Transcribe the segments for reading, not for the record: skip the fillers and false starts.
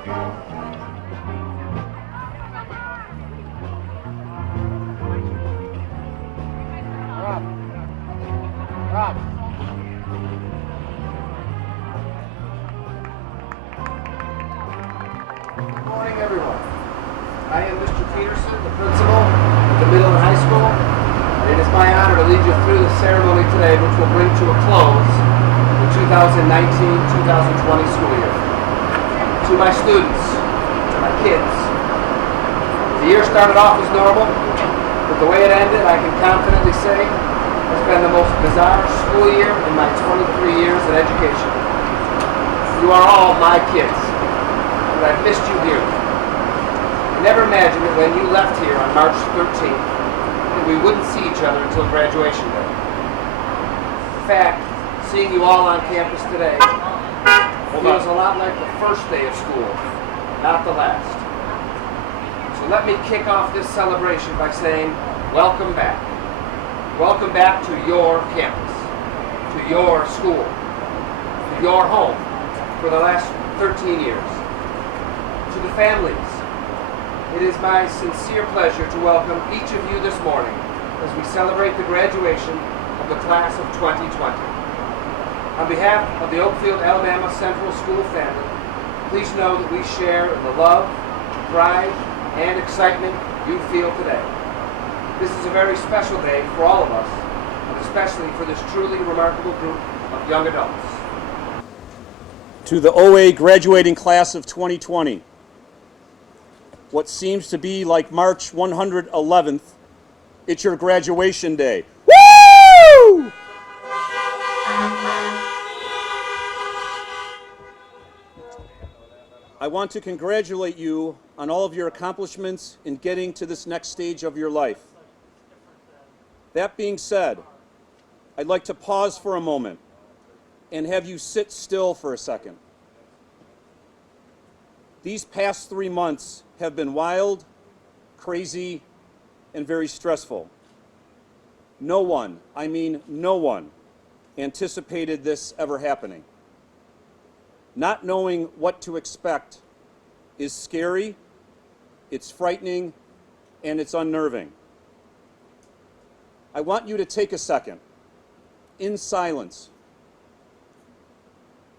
Rob. Good morning, everyone. I am Mr. Peterson, the principal of the middle and high school, and it is my honor to lead you through the ceremony today, which will bring to a close the 2019-2020 school year. To my students, to my kids, the year started off as normal, but the way it ended, I can confidently say, has been the most bizarre school year in my 23 years in education. You are all my kids, but I've missed you dearly. I never imagined that when you left here on March 13th, that we wouldn't see each other until graduation day. In fact, seeing you all on campus today feels a lot like the first day of school, not the last. So let me kick off this celebration by saying, welcome back. Welcome back to your campus, to your school, to your home for the last 13 years. To the families, it is my sincere pleasure to welcome each of you this morning as we celebrate the graduation of the class of 2020. On behalf of the Oakfield-Alabama Central School family, please know that we share in the love, pride, and excitement you feel today. This is a very special day for all of us, and especially for this truly remarkable group of young adults. To the OA graduating class of 2020, what seems to be like March 111th, it's your graduation day. Woo! I want to congratulate you on all of your accomplishments in getting to this next stage of your life. That being said, I'd like to pause for a moment and have you sit still for a second. These past 3 months have been wild, crazy, and very stressful. No one, I mean no one, anticipated this ever happening. Not knowing what to expect is scary, it's frightening, and it's unnerving. I want you to take a second, in silence.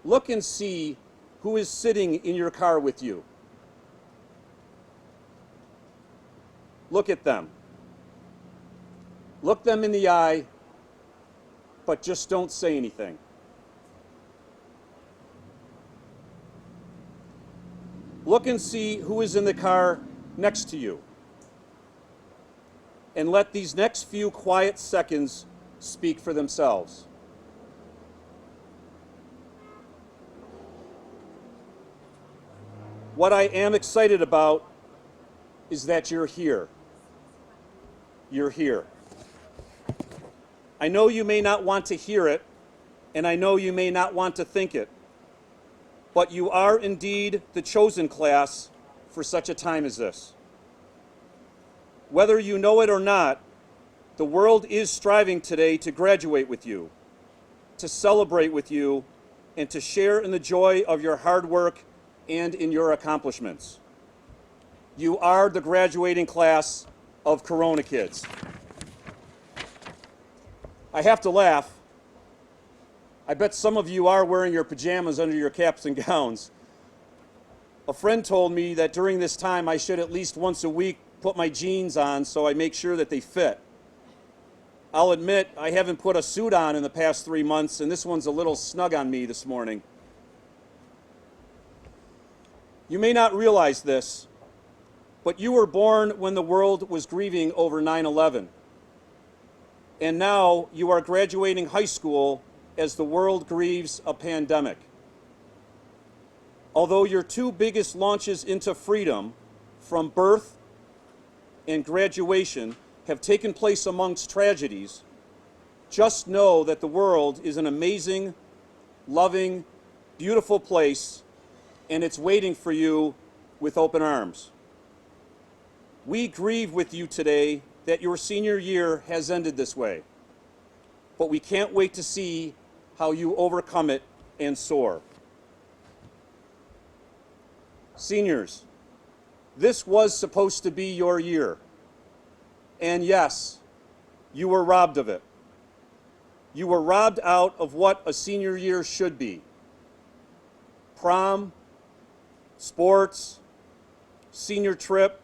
Look and see who is sitting in your car with you. Look at them. Look them in the eye, but just don't say anything. Look and see who is in the car next to you. And let these next few quiet seconds speak for themselves. What I am excited about is that you're here. You're here. I know you may not want to hear it, and I know you may not want to think it, but you are indeed the chosen class for such a time as this. Whether you know it or not, the world is striving today to graduate with you, to celebrate with you, and to share in the joy of your hard work and in your accomplishments. You are the graduating class of Corona kids. I have to laugh. I bet some of you are wearing your pajamas under your caps and gowns. A friend told me that during this time I should at least once a week put my jeans on so I make sure that they fit. I'll admit I haven't put a suit on in the past 3 months, and this one's a little snug on me this morning. You may not realize this, but you were born when the world was grieving over 9/11. And now you are graduating high school as the world grieves a pandemic. Although your two biggest launches into freedom, from birth and graduation, have taken place amongst tragedies, just know that the world is an amazing, loving, beautiful place, and it's waiting for you with open arms. We grieve with you today that your senior year has ended this way, but we can't wait to see how you overcome it and soar. Seniors, this was supposed to be your year. And yes, you were robbed of it. You were robbed out of what a senior year should be. Prom, sports, senior trip,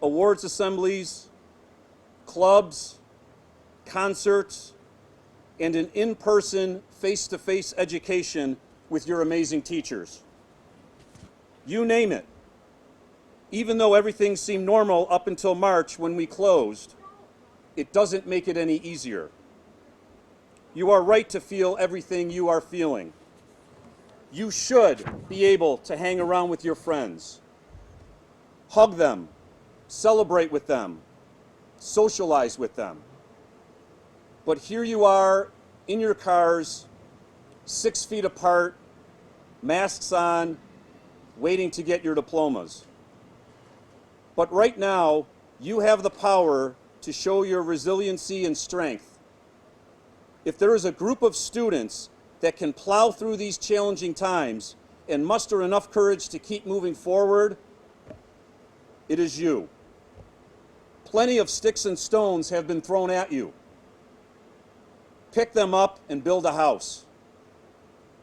awards assemblies, clubs, concerts, and an in-person, face-to-face education with your amazing teachers. You name it. Even though everything seemed normal up until March when we closed, it doesn't make it any easier. You are right to feel everything you are feeling. You should be able to hang around with your friends, hug them, celebrate with them, socialize with them. But here you are in your cars, 6 feet apart, masks on, waiting to get your diplomas. But right now, you have the power to show your resiliency and strength. If there is a group of students that can plow through these challenging times and muster enough courage to keep moving forward, it is you. Plenty of sticks and stones have been thrown at you. Pick them up and build a house.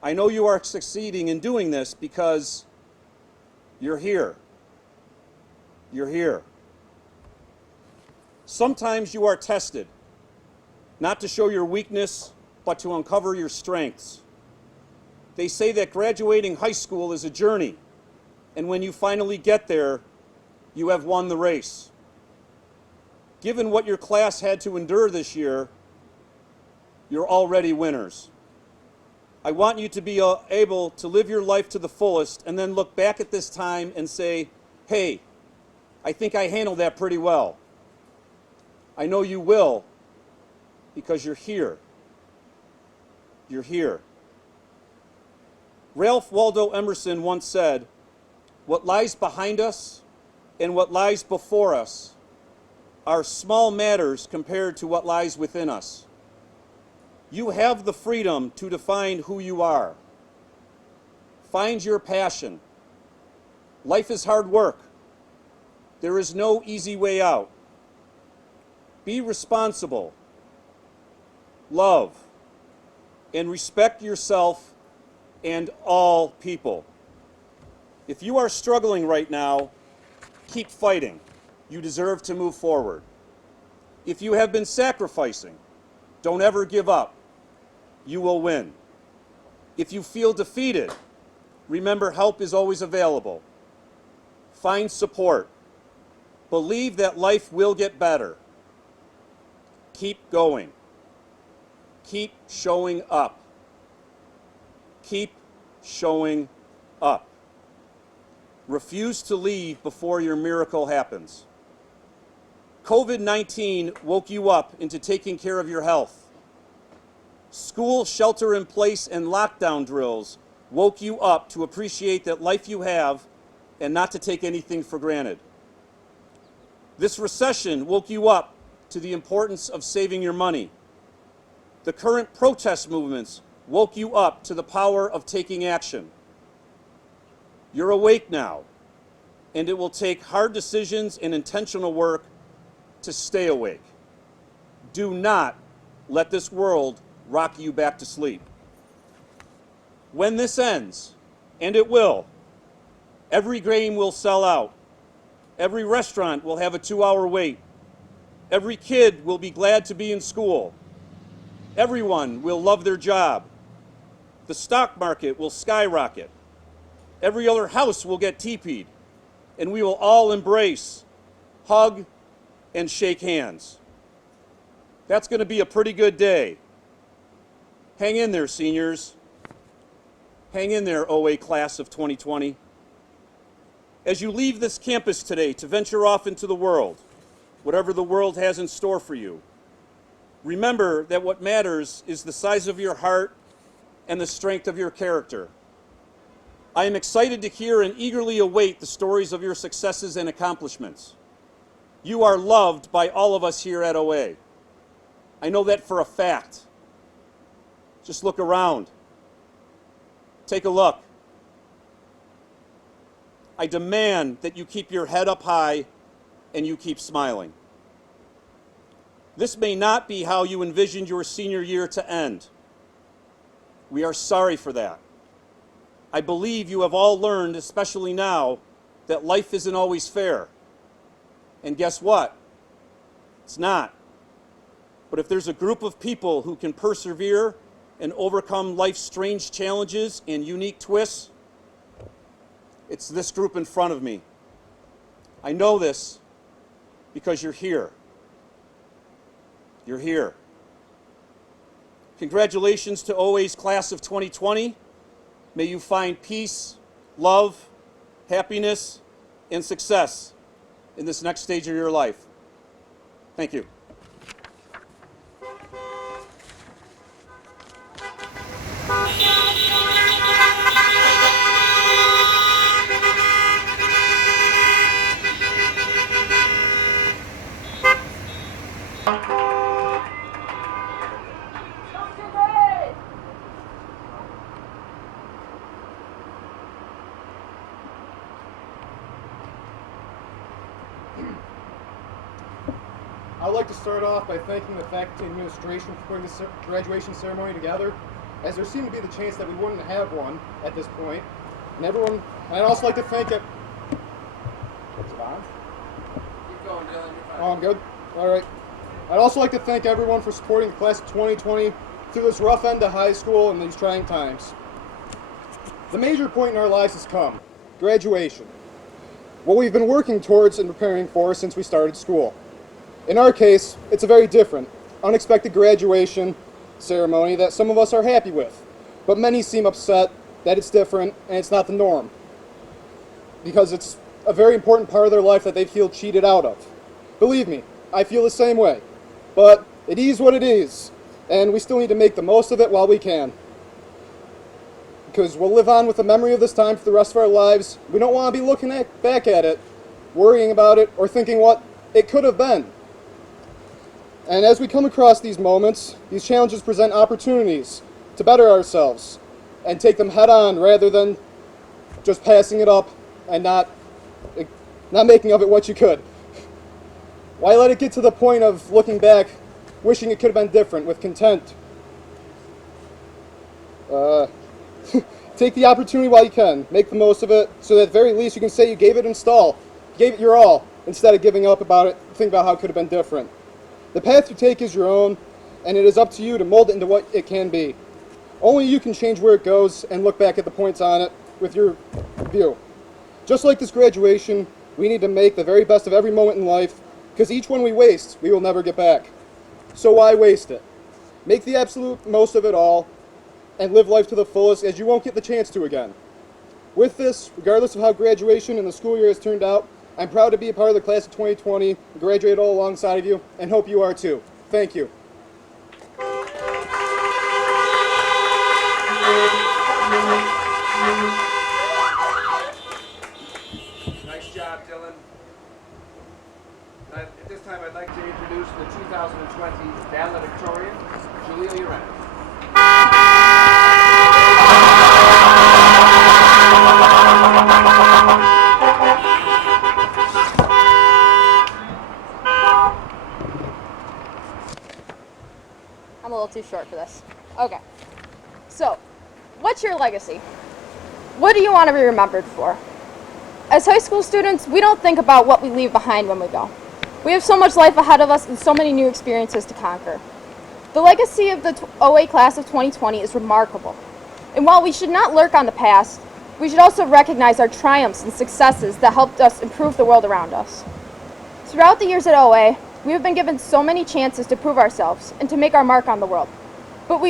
I know you are succeeding in doing this because you're here. You're here. Sometimes you are tested, not to show your weakness, but to uncover your strengths. They say that graduating high school is a journey, and when you finally get there, you have won the race. Given what your class had to endure this year, you're already winners. I want you to be able to live your life to the fullest and then look back at this time and say, hey, I think I handled that pretty well. I know you will because you're here. You're here. Ralph Waldo Emerson once said, what lies behind us and what lies before us are small matters compared to what lies within us. You have the freedom to define who you are. Find your passion. Life is hard work. There is no easy way out. Be responsible. Love. And respect yourself and all people. If you are struggling right now, keep fighting. You deserve to move forward. If you have been sacrificing, don't ever give up. You will win. If you feel defeated, remember help is always available. Find support. Believe that life will get better. Keep going. Keep showing up. Keep showing up. Refuse to leave before your miracle happens. COVID-19 woke you up into taking care of your health. School shelter-in-place and lockdown drills woke you up to appreciate that life you have and not to take anything for granted. This recession woke you up to the importance of saving your money. The current protest movements woke you up to the power of taking action. You're awake now, and it will take hard decisions and intentional work to stay awake. Do not let this world rock you back to sleep. When this ends, and it will, every game will sell out. Every restaurant will have a 2-hour wait. Every kid will be glad to be in school. Everyone will love their job. The stock market will skyrocket. Every other house will get teepeed, and we will all embrace, hug, and shake hands. That's going to be a pretty good day. Hang in there, seniors. Hang in there, OA class of 2020. As you leave this campus today to venture off into the world, whatever the world has in store for you, remember that what matters is the size of your heart and the strength of your character. I am excited to hear and eagerly await the stories of your successes and accomplishments. You are loved by all of us here at OA. I know that for a fact. Just look around. Take a look. I demand that you keep your head up high and you keep smiling. This may not be how you envisioned your senior year to end. We are sorry for that. I believe you have all learned, especially now, that life isn't always fair. And guess what? It's not. But if there's a group of people who can persevere and overcome life's strange challenges and unique twists, it's this group in front of me. I know this because you're here. You're here. Congratulations to OA's class of 2020. May you find peace, love, happiness, and success in this next stage of your life. Thank you. I'd like to start off by thanking the faculty and administration for putting this graduation ceremony together, as there seemed to be the chance that we wouldn't have one at this point. And I'd also like to thank it. What's it on? Keep going, Dylan. You're fine. Oh, I'm good? All right. I'd also like to thank everyone for supporting the class of 2020 through this rough end of high school and these trying times. The major point in our lives has come: graduation. What we've been working towards and preparing for since we started school. In our case, it's a very different, unexpected graduation ceremony that some of us are happy with, but many seem upset that it's different and it's not the norm, because it's a very important part of their life that they feel cheated out of. Believe me, I feel the same way, but it is what it is, and we still need to make the most of it while we can, because we'll live on with the memory of this time for the rest of our lives. We don't want to be looking back at it, worrying about it, or thinking what it could have been. And as we come across these moments, these challenges present opportunities to better ourselves and take them head on rather than just passing it up and not making of it what you could. Why let it get to the point of looking back, wishing it could have been different with content? Take the opportunity while you can. Make the most of it so that at the very least you can say you gave it your all, instead of giving up about it, think about how it could have been different. The path you take is your own, and it is up to you to mold it into what it can be. Only you can change where it goes and look back at the points on it with your view. Just like this graduation, we need to make the very best of every moment in life, because each one we waste, we will never get back. So why waste it? Make the absolute most of it all, and live life to the fullest, as you won't get the chance to again. With this, regardless of how graduation and the school year has turned out, I'm proud to be a part of the class of 2020, graduate all alongside of you, and hope you are too. Thank you. Nice job, Dylan. At this time, I'd like to introduce the 2020 valedictorian, Julia Uranus. I'm a little too short for this. Okay. So, what's your legacy? What do you want to be remembered for? As high school students, we don't think about what we leave behind when we go. We have so much life ahead of us and so many new experiences to conquer. The legacy of the OA class of 2020 is remarkable. And while we should not lurk on the past, we should also recognize our triumphs and successes that helped us improve the world around us. Throughout the years at OA, we have been given so many chances to prove ourselves and to make our mark on the world. But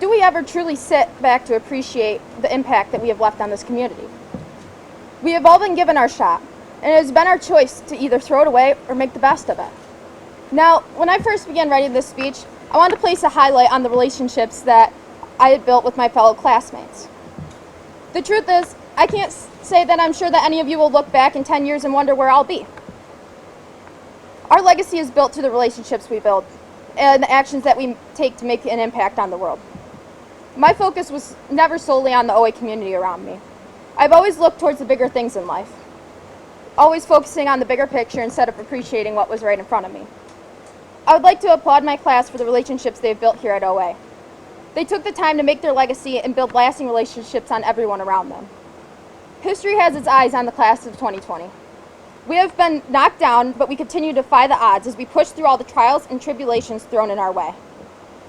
do we ever truly sit back to appreciate the impact that we have left on this community? We have all been given our shot, and it has been our choice to either throw it away or make the best of it. Now, when I first began writing this speech, I wanted to place a highlight on the relationships that I had built with my fellow classmates. The truth is, I can't say that I'm sure that any of you will look back in 10 years and wonder where I'll be. Our legacy is built through the relationships we build and the actions that we take to make an impact on the world. My focus was never solely on the OA community around me. I've always looked towards the bigger things in life, always focusing on the bigger picture instead of appreciating what was right in front of me. I would like to applaud my class for the relationships they've built here at OA. They took the time to make their legacy and build lasting relationships on everyone around them. History has its eyes on the class of 2020. We have been knocked down, but we continue to defy the odds as we push through all the trials and tribulations thrown in our way.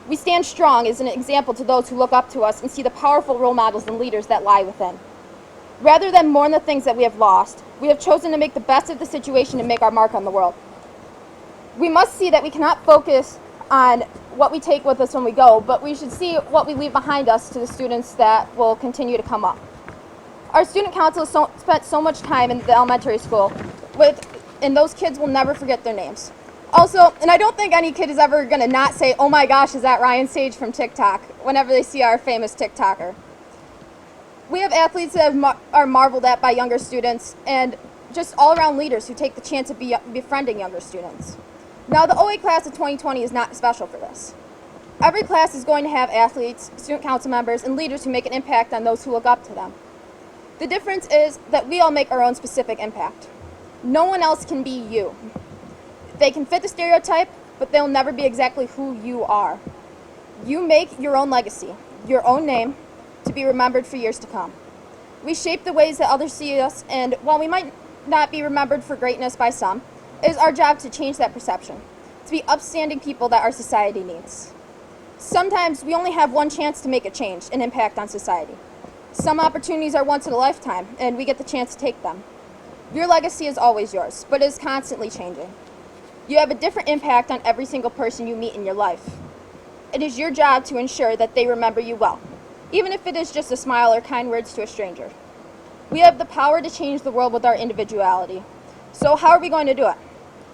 We stand strong as an example to those who look up to us and see the powerful role models and leaders that lie within. Rather than mourn the things that we have lost, we have chosen to make the best of the situation and make our mark on the world. We must see that we cannot focus on what we take with us when we go, but we should see what we leave behind us to the students that will continue to come up. Our student council has spent so much time in the elementary school and those kids will never forget their names. Also, and I don't think any kid is ever going to not say, "Oh my gosh, is that Ryan Sage from TikTok?" whenever they see our famous TikToker. We have athletes that are marveled at by younger students and just all-around leaders who take the chance of befriending younger students. Now, the OA class of 2020 is not special for this. Every class is going to have athletes, student council members, and leaders who make an impact on those who look up to them. The difference is that we all make our own specific impact. No one else can be you. They can fit the stereotype, but they'll never be exactly who you are. You make your own legacy, your own name, to be remembered for years to come. We shape the ways that others see us, and while we might not be remembered for greatness by some, it is our job to change that perception, to be upstanding people that our society needs. Sometimes we only have one chance to make a change, an impact on society. Some opportunities are once in a lifetime, and we get the chance to take them. Your legacy is always yours, but it is constantly changing. You have a different impact on every single person you meet in your life. It is your job to ensure that they remember you well, even if it is just a smile or kind words to a stranger. We have the power to change the world with our individuality. So how are we going to do it?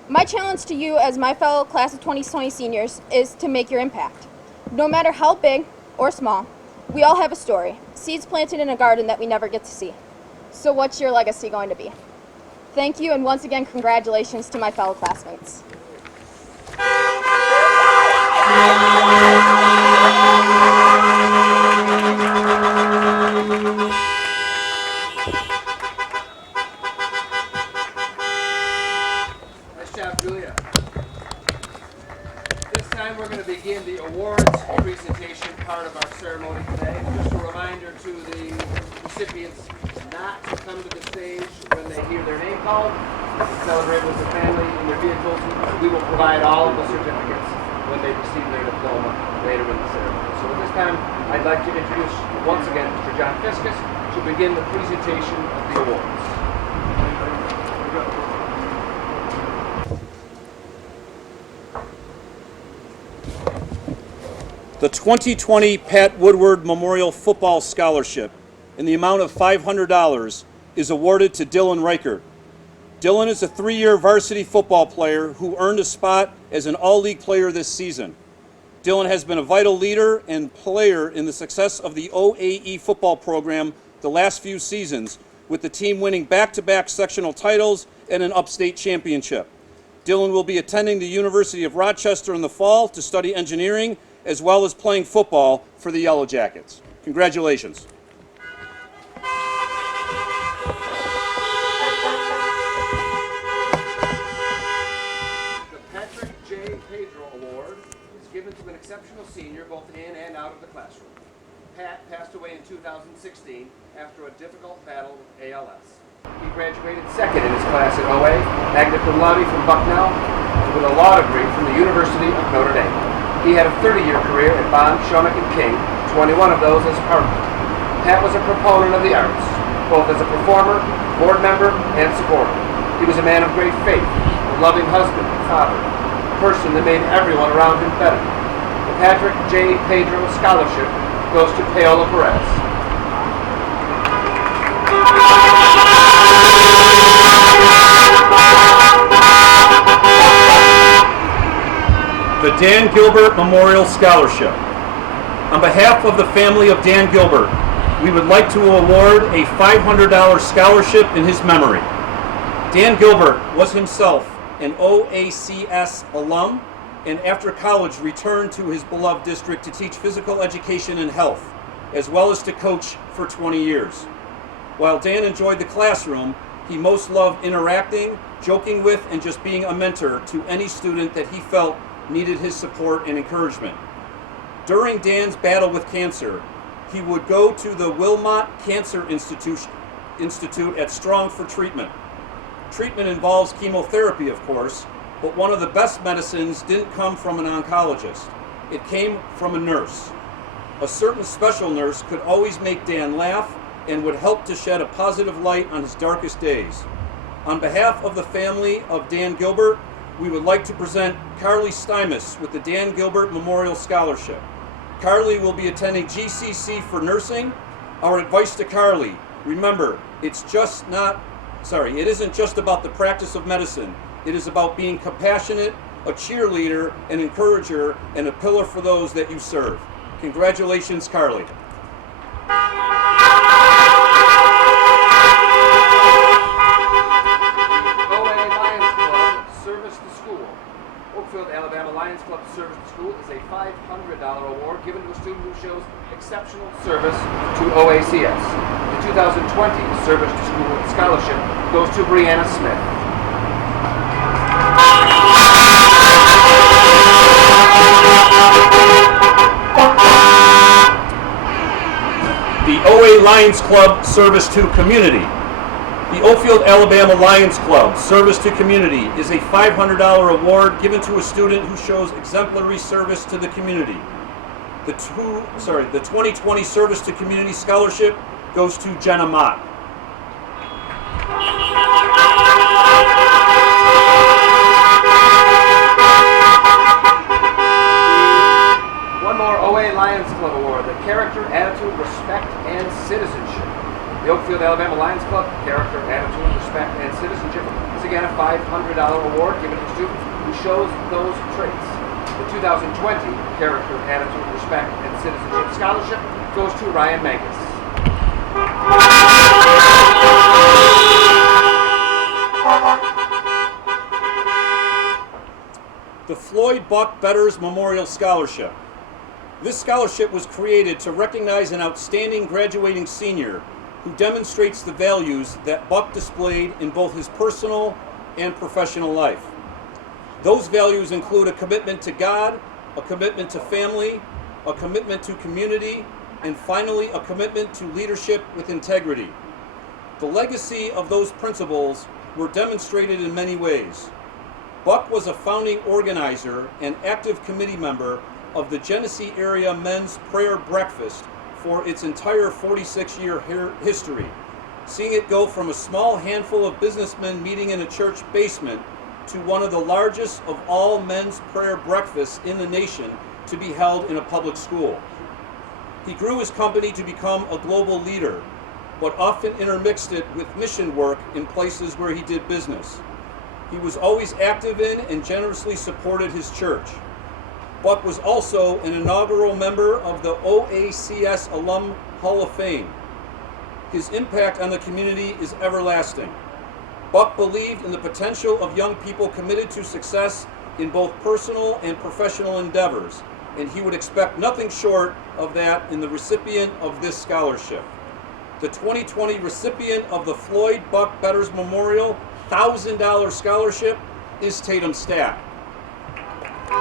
My challenge to you as my fellow class of 2020 seniors is to make your impact. No matter how big or small, we all have a story, seeds planted in a garden that we never get to see. So what's your legacy going to be? Thank you, and once again, congratulations to my fellow classmates. Nice job, Julia. This time we're going to begin the awards presentation part of our ceremony today. Just a reminder to the recipients not to come to the stage when they hear their name called. Celebrate with the family in their vehicles. We will provide all of the certificates when they receive their diploma later in the ceremony. So at this time, I'd like to introduce once again Mr. John Fiscus to begin the presentation of the awards. The 2020 Pat Woodward Memorial Football Scholarship in the amount of $500 is awarded to Dylan Reichert. Dylan is a 3-year varsity football player who earned a spot as an all-league player this season. Dylan has been a vital leader and player in the success of the OAE football program the last few seasons, with the team winning back-to-back sectional titles and an upstate championship. Dylan will be attending the University of Rochester in the fall to study engineering, as well as playing football for the Yellow Jackets. Congratulations. Given to an exceptional senior both in and out of the classroom. Pat passed away in 2016 after a difficult battle with ALS. He graduated second in his class at OA, magna cum laude from Bucknell, with a law degree from the University of Notre Dame. He had a 30-year career at Bond, Shomack & King, 21 of those as partner. Pat was a proponent of the arts, both as a performer, board member, and supporter. He was a man of great faith, a loving husband and father, person that made everyone around him better. The Patrick J. Pedro Scholarship goes to Paola Perez. The Dan Gilbert Memorial Scholarship. On behalf of the family of Dan Gilbert, we would like to award a $500 scholarship in his memory. Dan Gilbert was himself an OACS alum, and after college returned to his beloved district to teach physical education and health, as well as to coach for 20 years. While Dan enjoyed the classroom, he most loved interacting, joking with, and just being a mentor to any student that he felt needed his support and encouragement. During Dan's battle with cancer, he would go to the Wilmot Cancer Institute at Strong for treatment. Treatment involves chemotherapy, of course, but one of the best medicines didn't come from an oncologist. It came from a nurse. A certain special nurse could always make Dan laugh and would help to shed a positive light on his darkest days. On behalf of the family of Dan Gilbert, we would like to present Carly Stymus with the Dan Gilbert Memorial Scholarship. Carly will be attending GCC for nursing. Our advice to Carly, remember, it isn't just about the practice of medicine. It is about being compassionate, a cheerleader, an encourager, and a pillar for those that you serve. Congratulations, Carly. OA Lions Club Service to School. Oakfield-Alabama Lions Club Service to School is a $500 award given to a student who shows exceptional service to OACS. The 2020 Service to School Scholarship goes to Brianna Smith. The OA Lions Club Service to Community. The Oakfield-Alabama Lions Club Service to Community is a $500 award given to a student who shows exemplary service to the community. The 2020 Service to Community Scholarship goes to Jenna Mott. One more OA Lions Club award, the Character, Attitude, Respect, and Citizenship. The Oakfield-Alabama Lions Club Character, Attitude, Respect, and Citizenship is again a $500 award given to students who shows those traits. The 2020 Character, Attitude, Respect, and Citizenship Scholarship goes to Ryan Mangus. The Floyd Buck Betters Memorial Scholarship. This scholarship was created to recognize an outstanding graduating senior who demonstrates the values that Buck displayed in both his personal and professional life. Those values include a commitment to God, a commitment to family, a commitment to community, and finally a commitment to leadership with integrity. The legacy of those principles were demonstrated in many ways. Buck was a founding organizer and active committee member of the GENESEE area men's prayer breakfast for its entire 46-year history, seeing it go from a small handful of businessmen meeting in a church basement to one of the largest of all men's prayer breakfasts in the nation to be held in a public school. He grew his company to become a global leader, but often intermixed it with mission work in places where he did business. He was always active in and generously supported his church. Buck was also an inaugural member of the OACS Alumni Hall of Fame. His impact on the community is everlasting. Buck believed in the potential of young people committed to success in both personal and professional endeavors, and he would expect nothing short of that in the recipient of this scholarship. The 2020 recipient of the Floyd Buck Betters Memorial $1,000 scholarship is Tatum Stack. The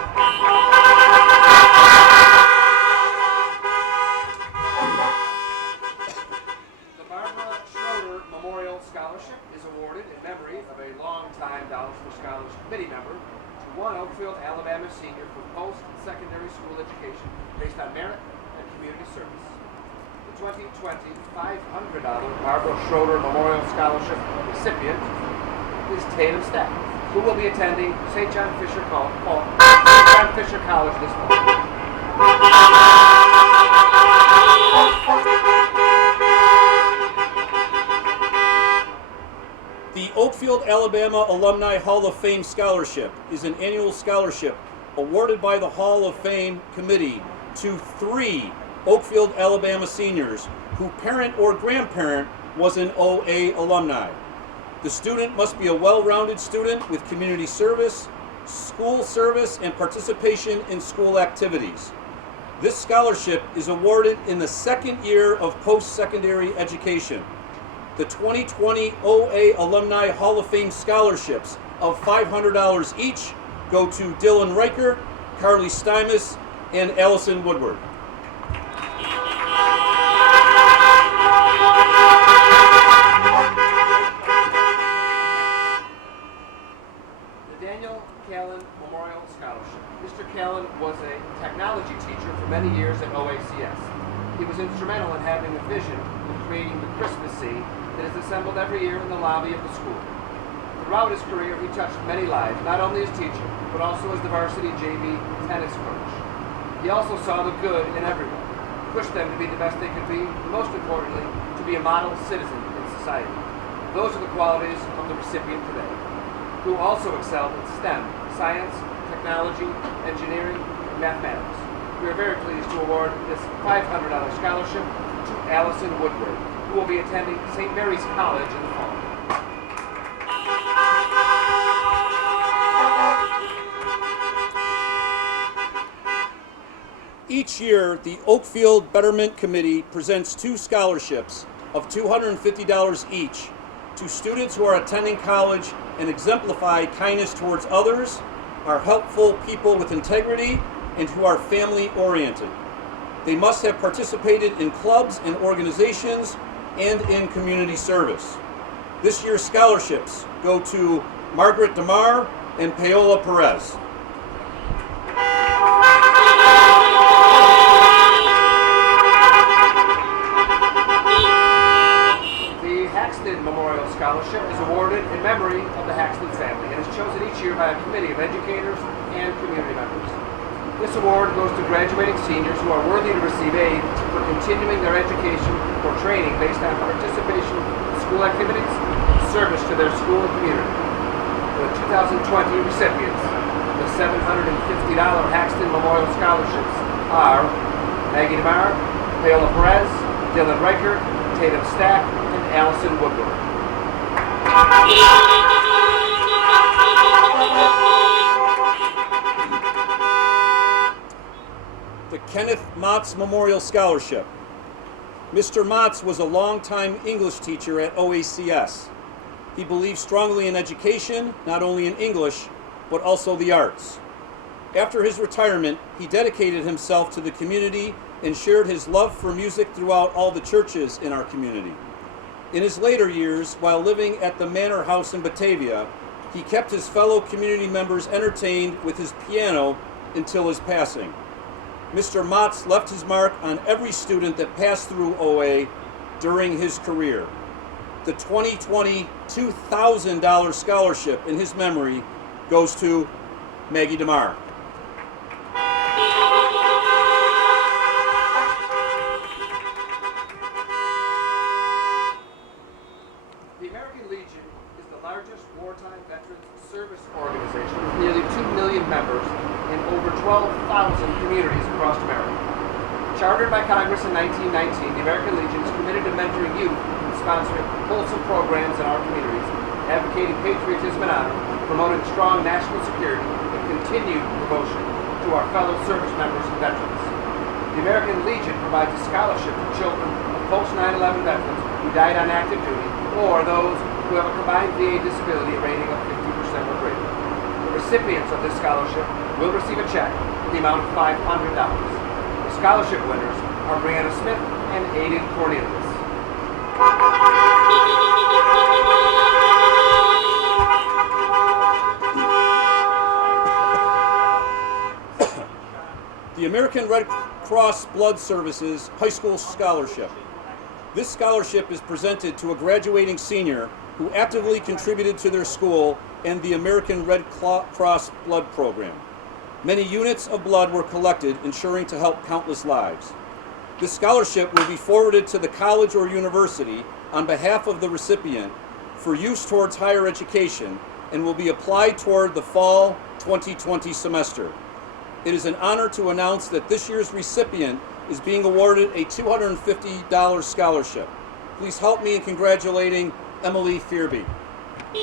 Barbara Schroeder Memorial Scholarship is awarded in memory of a longtime Dollars for Scholars Committee member to one Oakfield-Alabama senior for post-secondary school education based on merit and community service. The 2020 $500 Barbara Schroeder Memorial Scholarship recipient is Tatum Stack, who will be attending St. John Fisher College this fall. The Oakfield-Alabama Alumni Hall of Fame Scholarship is an annual scholarship awarded by the Hall of Fame Committee to 3 Oakfield-Alabama seniors whose parent or grandparent was an OA alumni. The student must be a well-rounded student with community service, school service, and participation in school activities. This scholarship is awarded in the second year of post-secondary education. The 2020 OA Alumni Hall of Fame scholarships of $500 each go to Dylan Riker, Carly Stymus, and Allison Woodward. Memorial Scholarship. Mr. Callan was a technology teacher for many years at OACS. He was instrumental in having a vision in creating the Christmas Sea that is assembled every year in the lobby of the school. Throughout his career, he touched many lives, not only as teacher, but also as the varsity JV tennis coach. He also saw the good in everyone, pushed them to be the best they could be, and most importantly, to be a model citizen in society. Those are the qualities of the recipient today, who also excelled in STEM, science, technology, engineering, and mathematics. We are very pleased to award this $500 scholarship to Allison Woodward, who will be attending St. Mary's College in the fall. Each year, the Oakfield Betterment Committee presents 2 scholarships of $250 each to students who are attending college and exemplify kindness towards others, are helpful people with integrity, and who are family-oriented. They must have participated in clubs and organizations and in community service. This year's scholarships go to Margaret DeMar and Paola Perez. Memorial Scholarship is awarded in memory of the Haxton family and is chosen each year by a committee of educators and community members. This award goes to graduating seniors who are worthy to receive aid for continuing their education or training based on participation in school activities and service to their school and community. For the 2020 recipients, the $750 Haxton Memorial Scholarships are Maggie DeMar, Paola Perez, Dylan Riker, Tatum Stack, and Allison Woodward. The Kenneth Motz Memorial Scholarship. Mr. Motz was a longtime English teacher at OACS. He believed strongly in education, not only in English, but also the arts. After his retirement, he dedicated himself to the community and shared his love for music throughout all the churches in our community. In his later years, while living at the Manor House in Batavia, he kept his fellow community members entertained with his piano until his passing. Mr. Motz left his mark on every student that passed through OA during his career. The 2020 $2,000 scholarship in his memory goes to Maggie DeMar. The American Legion is the largest wartime veterans service organization with nearly 2 million members in over 12,000 communities across America. Chartered by Congress in 1919, the American Legion is committed to mentoring youth and sponsoring wholesome programs in our communities, advocating patriotism and honor, promoting strong national security, and continued devotion to our fellow service members and veterans. The American Legion provides a scholarship to children of post-9/11 veterans who died on active duty, or those who have a combined VA disability rating of 50% or greater. The recipients of this scholarship will receive a check in the amount of $500. The scholarship winners are Brianna Smith and Aiden Cornelius. The American Red Cross Blood Services High School Scholarship. This scholarship is presented to a graduating senior who actively contributed to their school and the American Red Cross Blood Program. Many units of blood were collected, ensuring to help countless lives. This scholarship will be forwarded to the college or university on behalf of the recipient for use towards higher education and will be applied toward the fall 2020 semester. It is an honor to announce that this year's recipient is being awarded a $250 scholarship. Please help me in congratulating Emily Fearby. The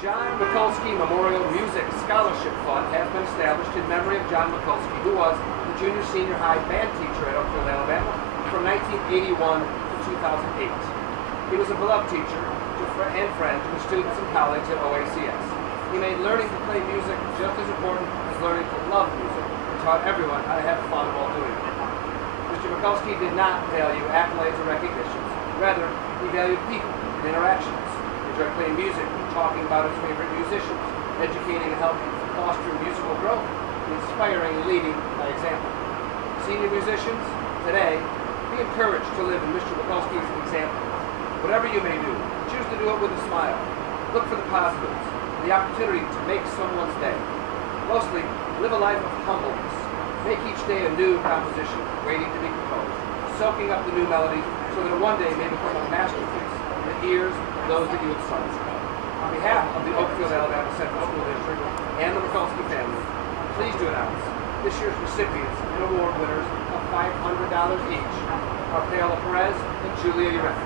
John Mikulski Memorial Music Scholarship Fund has been established established in memory of John Mikulski, who was the junior-senior high band teacher at Oakfield-Alabama from 1981 to 2008. He was a beloved teacher and friend to the students and colleagues at OACS. He made learning to play music just as important as learning to love music, and taught everyone how to have fun while doing it. Mr. Mikulski did not value accolades or recognitions. Rather, he valued people and interactions. He enjoyed playing music, talking about his favorite musicians, educating and helping foster musical growth, and inspiring and leading by example. Senior musicians, today, be encouraged to live in Mr. Mikulski's example. Whatever you may do, choose to do it with a smile. Look for the positives, the opportunity to make someone's day. Mostly, live a life of humbleness. Make each day a new composition, waiting to be composed, soaking up the new melodies so that it one day may become a masterpiece in the ears of those that you have sung. On behalf of the Oakfield-Alabama Central School District and the Mikulski family, I'm pleased to announce this year's recipients and award winners of $500 each are Paola Perez and Julia Ureta.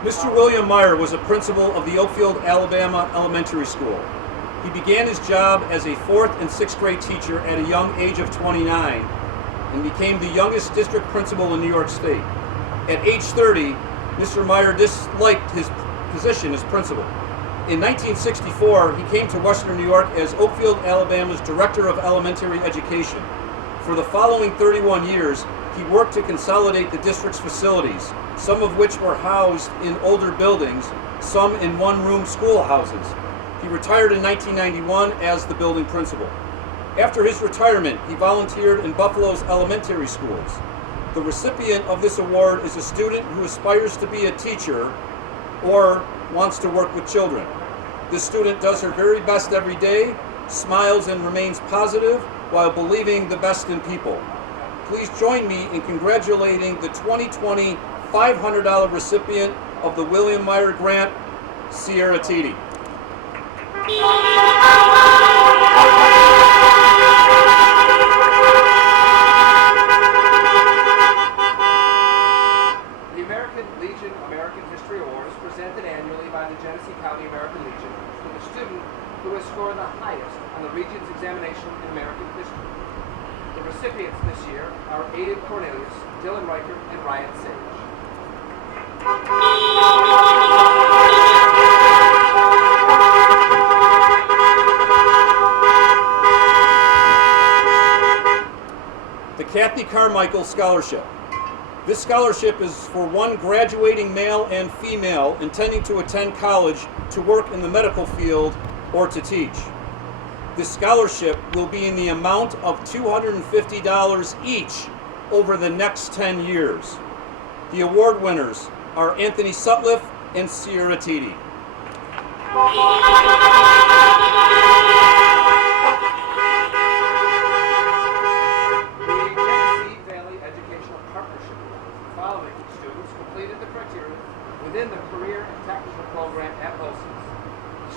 Mr. William Meyer was a principal of the Oakfield-Alabama Elementary School. He began his job as a 4th and 6th grade teacher at a young age of 29 and became the youngest district principal in New York State. At age 30, Mr. Meyer disliked his position as principal. In 1964, he came to Western New York as Oakfield-Alabama's Director of Elementary Education. For the following 31 years, he worked to consolidate the district's facilities, some of which were housed in older buildings, some in one-room schoolhouses. He retired in 1991 as the building principal. After his retirement, he volunteered in Buffalo's elementary schools. The recipient of this award is a student who aspires to be a teacher or wants to work with children. This student does her very best every day, smiles and remains positive while believing the best in people. Please join me in congratulating the 2020 $500 recipient of the William Meyer Grant, Sierra Titi. The American Legion American History Award is presented annually by the Genesee County American Legion to the student who has scored the highest on the Region's examination in American history. The recipients this year are Aiden Cornelius, Dylan Riker, and Ryan Sage. The Kathy Carmichael Scholarship. This scholarship is for one graduating male and female intending to attend college to work in the medical field or to teach. This scholarship will be in the amount of $250 each over the next 10 years. The award winners are Anthony Sutliff and Sierra Titi. Following students completed the criteria within the career and technical program at OSIS.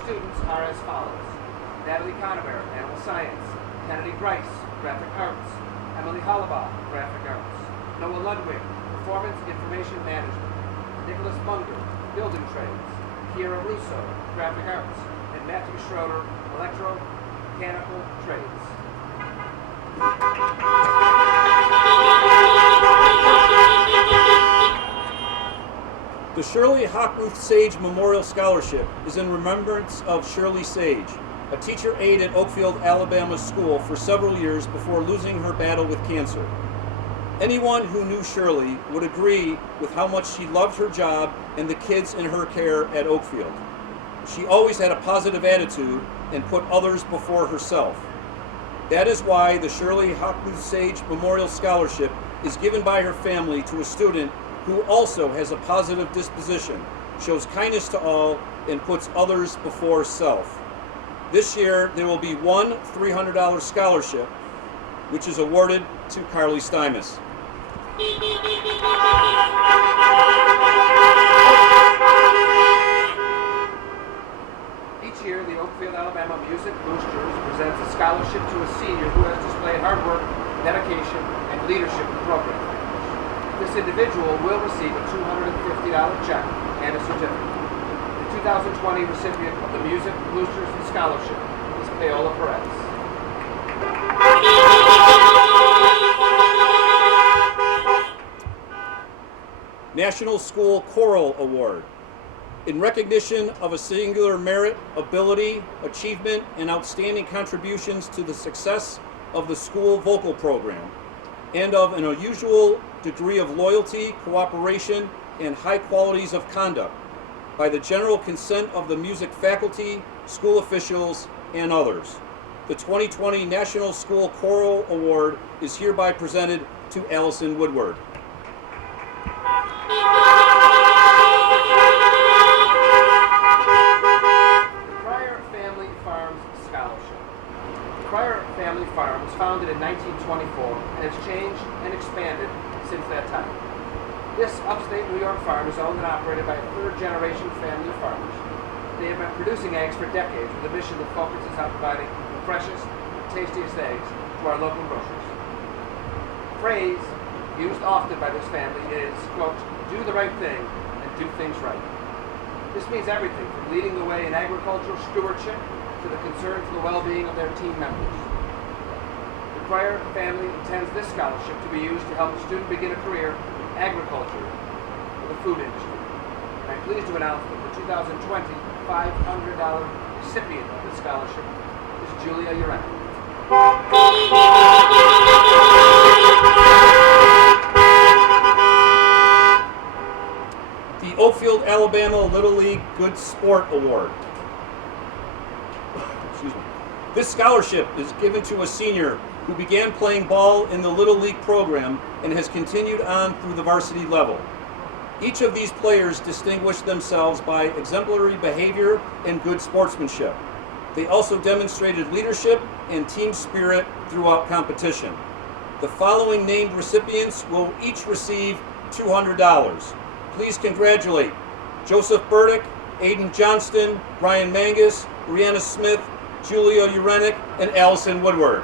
Students are as follows: Natalie Conover, Animal Science; Kennedy Grice, Graphic Arts; Emily Hollabaugh, Graphic Arts; Noah Ludwig, Performance Information Management; Nicholas Munger, Building Trades; Kiera Russo, Graphic Arts; and Matthew Schroeder, Electro-Mechanical Trades. The Shirley Hockruth Sage Memorial Scholarship is in remembrance of Shirley Sage, a teacher aide at Oakfield-Alabama School for several years before losing her battle with cancer. Anyone who knew Shirley would agree with how much she loved her job and the kids in her care at Oakfield. She always had a positive attitude and put others before herself. That is why the Shirley Hockruth Sage Memorial Scholarship is given by her family to a student who also has a positive disposition, shows kindness to all, and puts others before self. This year, there will be one $300 scholarship, which is awarded to Carly Stymus. Each year, the Oakfield-Alabama Music Boosters presents a scholarship to a senior who has displayed hard work, dedication, and leadership and program managers. This individual will receive a $250 check and a certificate. The 2020 recipient of the Music Boosters Scholarship is Paola Perez. National School Choral Award. In recognition of a singular merit, ability, achievement, and outstanding contributions to the success of the school vocal program, and of an unusual degree of loyalty, cooperation, and high qualities of conduct, by the general consent of the music faculty, school officials, and others. The 2020 National School Choral Award is hereby presented to Allison Woodward. Family Farm was founded in 1924 and has changed and expanded since that time. This upstate New York farm is owned and operated by a third-generation family of farmers. They have been producing eggs for decades with a mission that focuses on providing the freshest, tastiest eggs to our local grocers. The phrase used often by this family is, quote, do the right thing and do things right. This means everything from leading the way in agricultural stewardship to the concern for the well-being of their team members. The Pryor family intends this scholarship to be used to help a student begin a career in agriculture or the food industry. And I'm pleased to announce that the 2020 $500 recipient of this scholarship is Julia Urena. The Oakfield-Alabama Little League Good Sport Award. Excuse me. This scholarship is given to a senior who began playing ball in the Little League program and has continued on through the varsity level. Each of these players distinguished themselves by exemplary behavior and good sportsmanship. They also demonstrated leadership and team spirit throughout competition. The following named recipients will each receive $200. Please congratulate Joseph Burdick, Aiden Johnston, Brian Mangus, Brianna Smith, Julia Urenick, and Allison Woodward.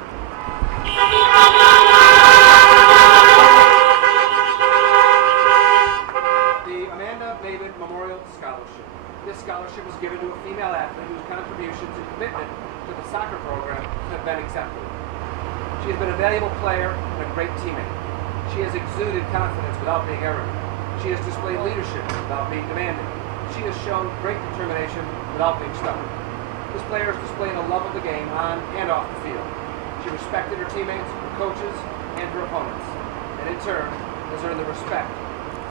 The Amanda David Memorial Scholarship. This scholarship was given to a female athlete whose contributions and commitment to the soccer program have been exemplary. She has been a valuable player and a great teammate. She has exuded confidence without being arrogant. She has displayed leadership without being demanding. She has shown great determination without being stubborn. This player has displayed a love of the game on and off the field. She respected her teammates, her coaches, and her opponents, and in turn has earned the respect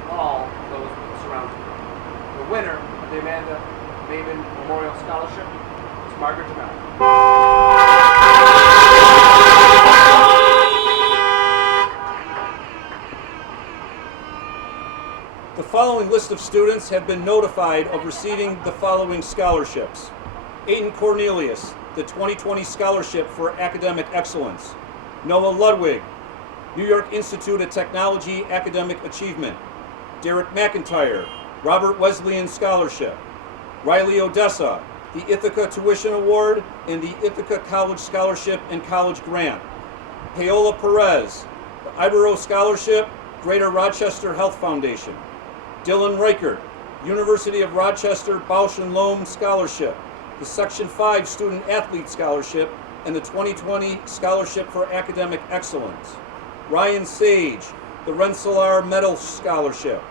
of all those who surround her. The winner of the Amanda Maven Memorial Scholarship is Margaret DeMello. The following list of students have been notified of receiving the following scholarships. Aiden Cornelius, the 2020 Scholarship for Academic Excellence. Noah Ludwig, New York Institute of Technology Academic Achievement. Derek McIntyre, Robert Wesleyan Scholarship. Riley Odessa, the Ithaca Tuition Award and the Ithaca College Scholarship and College Grant. Paola Perez, the Ibero Scholarship, Greater Rochester Health Foundation. Dylan Reichert, University of Rochester Bausch and Lomb Scholarship, the Section 5 Student Athlete Scholarship, and the 2020 Scholarship for Academic Excellence. Ryan Sage, the Rensselaer Medal Scholarship.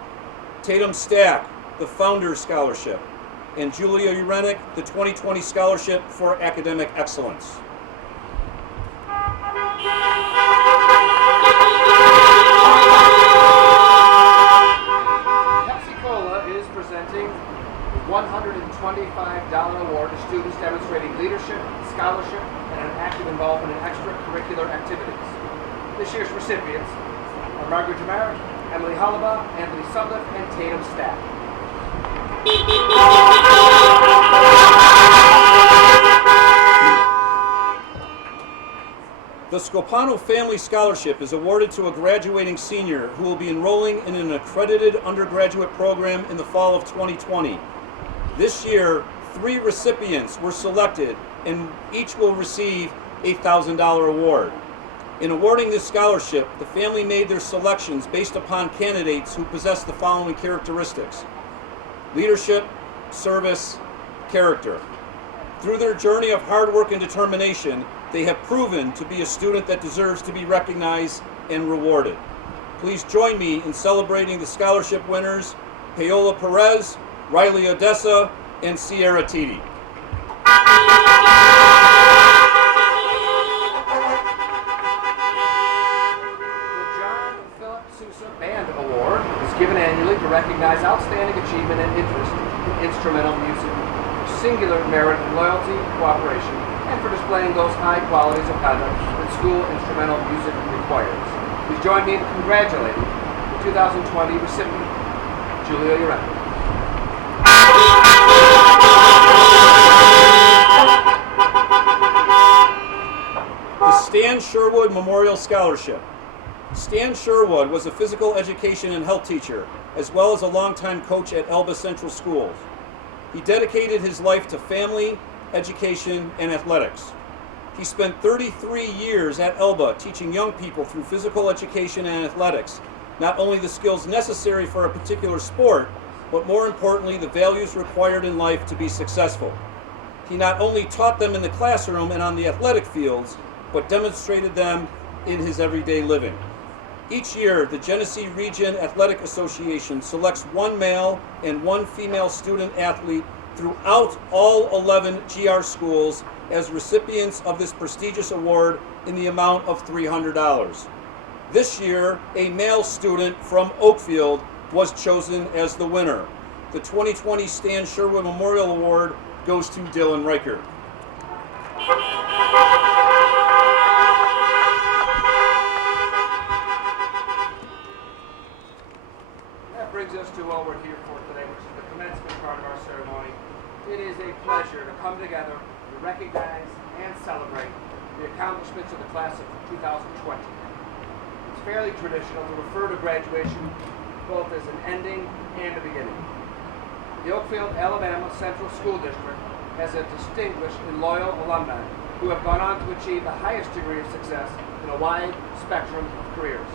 Tatum Stack, the Founders Scholarship. And Julia Urenick, the 2020 Scholarship for Academic Excellence. Presenting the $125 award to students demonstrating leadership, scholarship, and an active involvement in extracurricular activities. This year's recipients are Margaret Jamar, Emily Hollaba, Anthony Sutliff, and Tatum Stack. The Scopano Family Scholarship is awarded to a graduating senior who will be enrolling in an accredited undergraduate program in the fall of 2020. This year, 3 recipients were selected and each will receive a $1,000 award. In awarding this scholarship, the family made their selections based upon candidates who possess the following characteristics: leadership, service, character. Through their journey of hard work and determination, they have proven to be a student that deserves to be recognized and rewarded. Please join me in celebrating the scholarship winners, Paola Perez, Riley Odessa, and Sierra Titi. Band Award is given annually to recognize outstanding achievement and interest in instrumental music, singular merit in loyalty, cooperation, and for displaying those high qualities of conduct that school instrumental music requires. Please join me in congratulating the 2020 recipient, Julia Urena. The Stan Sherwood Memorial Scholarship. Stan Sherwood was a physical education and health teacher, as well as a longtime coach at Elba Central Schools. He dedicated his life to family, education, and athletics. He spent 33 years at Elba teaching young people through physical education and athletics, not only the skills necessary for a particular sport, but more importantly, the values required in life to be successful. He not only taught them in the classroom and on the athletic fields, but demonstrated them in his everyday living. Each year, the GENESEE Region Athletic Association selects one male and one female student athlete throughout all 11 GR schools as recipients of this prestigious award in the amount of $300. This year, a male student from Oakfield was chosen as the winner. The 2020 Stan Sherwood Memorial Award goes to Dylan Reichert. That brings us to what we're here for today, which is the commencement part of our ceremony. It is a pleasure to come together to recognize and celebrate the accomplishments of the class of 2020. It's fairly traditional to refer to graduation both as an ending and a beginning. The Oakfield-Alabama Central School District has a distinguished and loyal alumni who have gone on to achieve the highest degree of success in a wide spectrum of careers.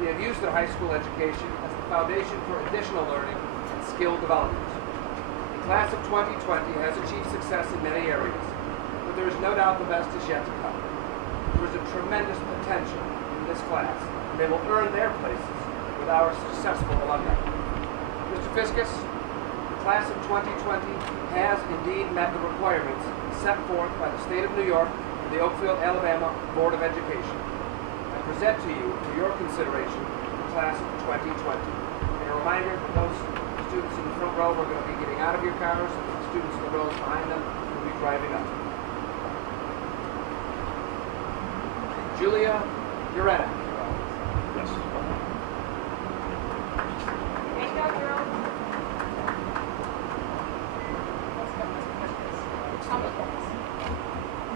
They have used their high school education as the foundation for additional learning and skill development. The class of 2020 has achieved success in many areas, but there is no doubt the best is yet to come. There is a tremendous potential in this class, and they will earn their places with our successful alumni. Mr. Fiscus, the class of 2020 has indeed met the requirements set forth by the state of New York and the Oakfield-Alabama Board of Education. I present to you for your consideration the class of 2020. And a reminder that those students in the front row are going to be getting out of your cars, and the students in the rows behind them will be driving up. Julia Urena. Yes.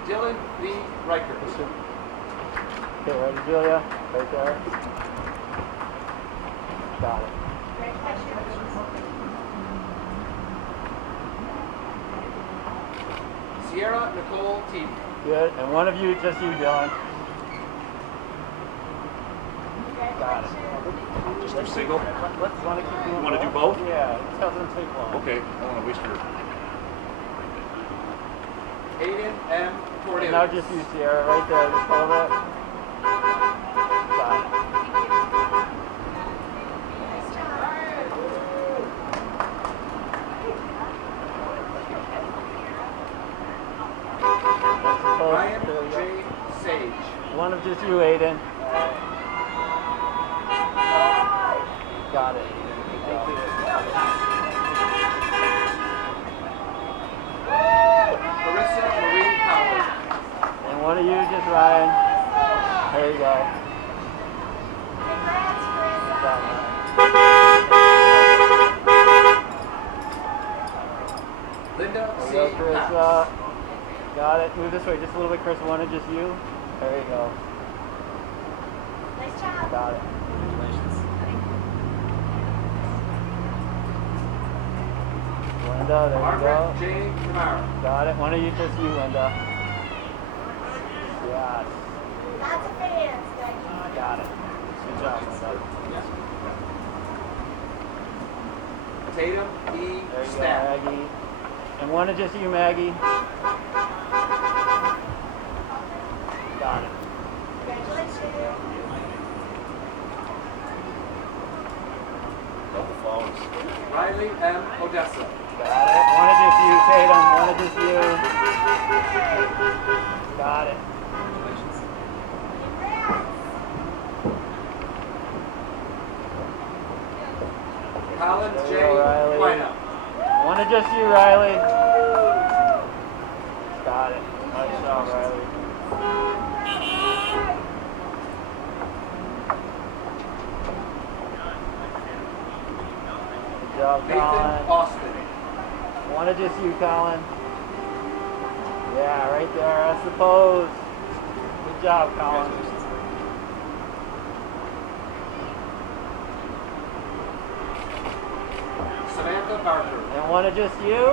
Dylan V. Reichert. Okay, ready, Julia? Right there. Got it. Sierra Nicole T. Good. And one of you, just you, Dylan. Got it. Just do single? Let's want to keep doing You want to do both? both? Yeah, it doesn't take long. Okay, I don't want to waste your... Aiden M. Cornelius. And now just you, Sierra, right there. Just hold it. Got it. Ryan J. Sage. One of just you, Aiden. Got it. Thank you. Marissa Marie Powell. And one of you, just Ryan. There you go. Got it. Linda C. There you go, Chris. Cox. Got it. Move this way just a little bit, Chris. One of just you. There you go. Nice job. Got it. Linda, there you Margaret go. J. Kamara. Got it. One of you, just you, Linda. Yes. Lots of fans. Tatum E. There you go, Stack. Maggie. And one is just you, Maggie. Got it. Riley M. Odessa. Got it. One is just you, Tatum. One is just you. Got it. Colin There J. you go, Riley. Quina. One is just you, Riley. Got it. Nice job, Riley. Good job, Nathan Colin. Austin. One is just you, Colin. Yeah, right there. That's the pose. Good job, Colin. Samantha Barker. And one is just you.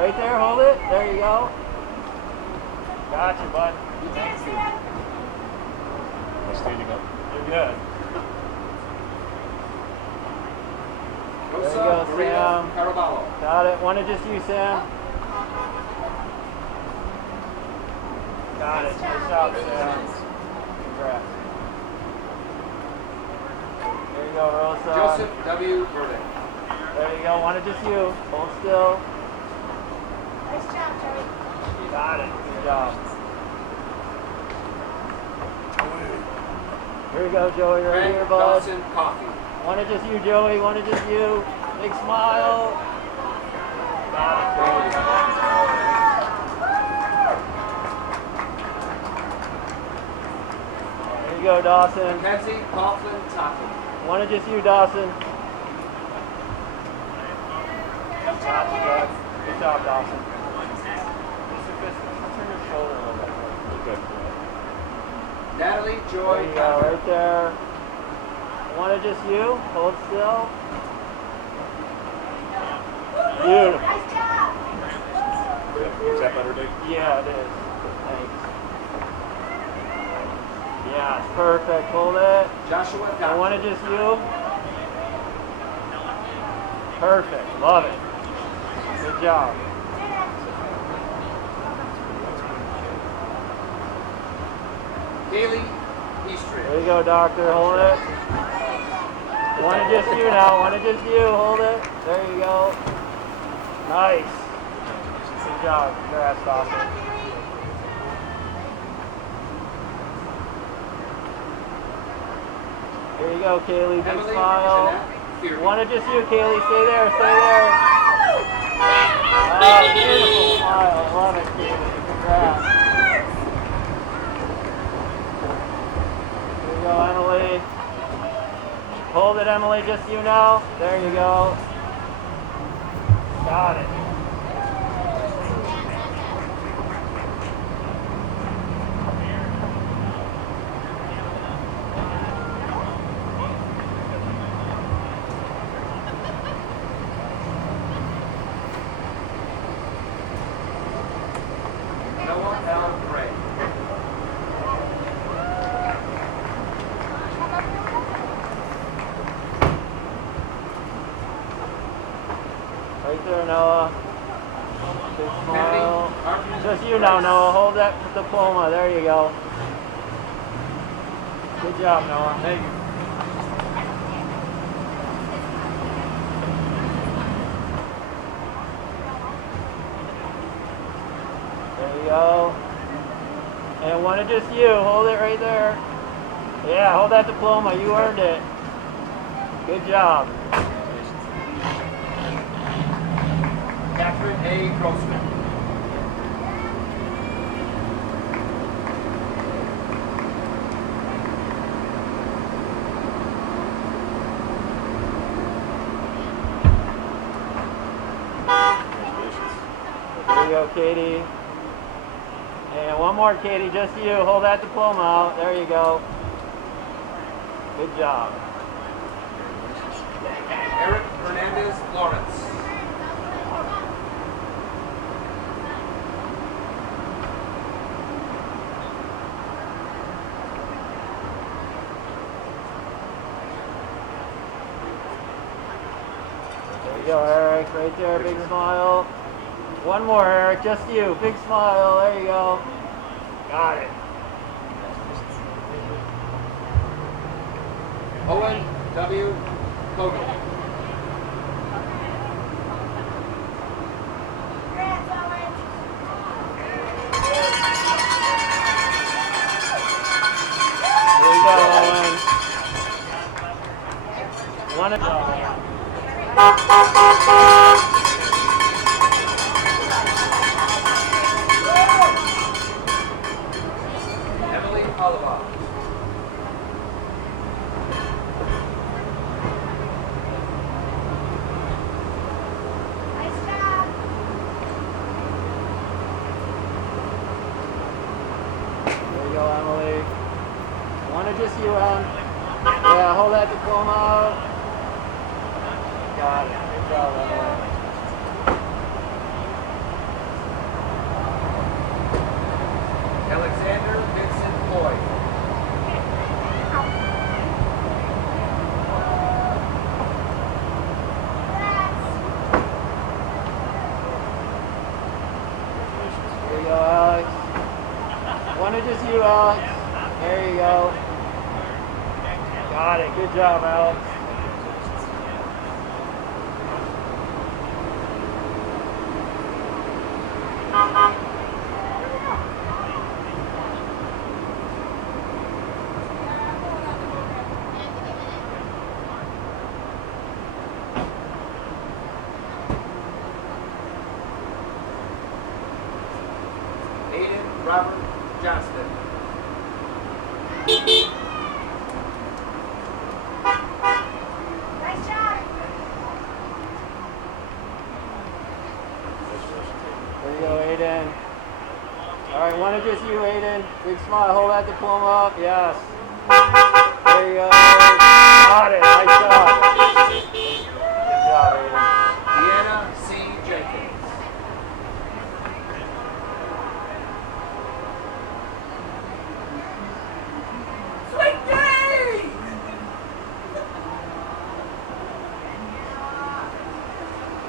Right there. Hold it. There you go. Gotcha, bud. Thank you. Standing up. You're good. There you Rosa go, Maria Sam. Caraballo. Got it. One is just you, Sam. Got it. Nice job, Sam. Congrats. There you go, Rosa. Joseph W. Burdick. There you go. One is just you. Hold still. Nice job, Joey. Got it. Good job. Here you go, Joey. Right Greg here, bud. Dawson Coffee. One is just you, Joey. One is just you. Big smile. Got it, Joey. There you go, Dawson. Mackenzie Coughlin Totten. One is just you, Dawson. Nice job, Gotcha, Joey. bud. Good job, Dawson. Mr. Fisk, turn your shoulder a little bit. Okay. Natalie There Joy you go, Patrick. right there. One is just you. Hold still. Beautiful. Nice job. Is that better, Dave? Yeah, it is. Thanks. Yeah, it's perfect. Hold it. Joshua And Dodson. one is just you. Perfect. Love it. Good job. Kaylee Eastridge. There you go, doctor. Hold it. One is just you now. One is just you. Hold it. There you go. Nice. Good job. Congrats, doctor. Here you go, Kaylee. Big Emily smile. Jeanette Fury. One is just you, Kaylee. Stay there. Stay there. Oh, beautiful smile. I love it, Kaylee. Congrats. Here you go, Emily. Hold it, Emily. Just you now. There you go. Got it. Noah L. Gray. Right there, Noah. Big smile. Kennedy Just you now, Noah. Hold that diploma. There you go. Good job, Noah. Thank you. There you go. And one is just you. Hold it right there. Yeah, hold that diploma. You earned it. Good job. Catherine A. Grossman. There you go, Katie. And one more, Katie. Just you. Hold that diploma out. There you go. Good job. Eric Hernandez Lawrence. There you go, Eric. Right there, big smile. One more, Eric. Just you. Big smile. There you go. Got it. Owen W. Kogan. Congrats, Owen. Here you go, Owen. One and Emily Oliver. Nice job. There you go, Emily. One of just you, Em. Yeah, hold that diploma. Got it. Good job, Emily. Alexander Vincent Floyd. There you go, Alex. One of just you, Alex. There you go. Got it. Good job, Alex. Aiden Robert Johnston. Nice job. There you go, Aiden. All right, one of just you, Aiden. Big smile. Hold that diploma up. Yes. There you go. Got it. Nice job. Good job, Aiden. Deanna C. Jenkins. Sweet day.